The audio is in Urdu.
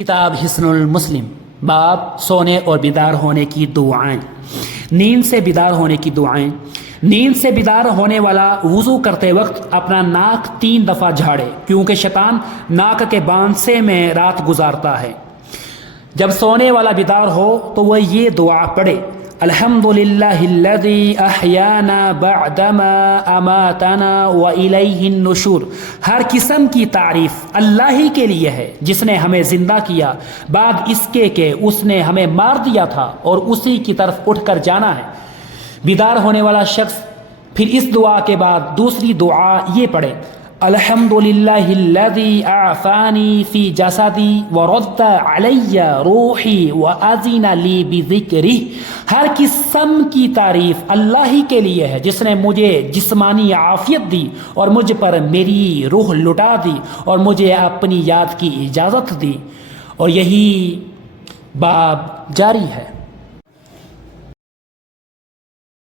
کتاب حسن المسلم، باب سونے اور بیدار ہونے کی دعائیں۔ نیند سے بیدار ہونے کی دعائیں۔ نیند سے بیدار ہونے والا وضو کرتے وقت اپنا ناک 3 دفعہ جھاڑے، کیونکہ شیطان ناک کے بانسے میں رات گزارتا ہے۔ جب سونے والا بیدار ہو تو وہ یہ دعا پڑھے: الحمدللہ الذی احیانا بعدما اماتنا والیہ النشور۔ ہر قسم کی تعریف اللہ ہی کے لیے ہے جس نے ہمیں زندہ کیا بعد اس کے کہ اس نے ہمیں مار دیا تھا اور اسی کی طرف اٹھ کر جانا ہے۔ بیدار ہونے والا شخص پھر اس دعا کے بعد دوسری دعا یہ پڑھے: الحمدللہ الذی اعفانی فی جسدی ورد علی روحی واذن لی بذکرہ۔ ہر قسم کی تعریف اللہ ہی کے لیے ہے جس نے مجھے جسمانی عافیت دی اور مجھ پر میری روح لٹا دی اور مجھے اپنی یاد کی اجازت دی۔ اور یہی باب جاری ہے۔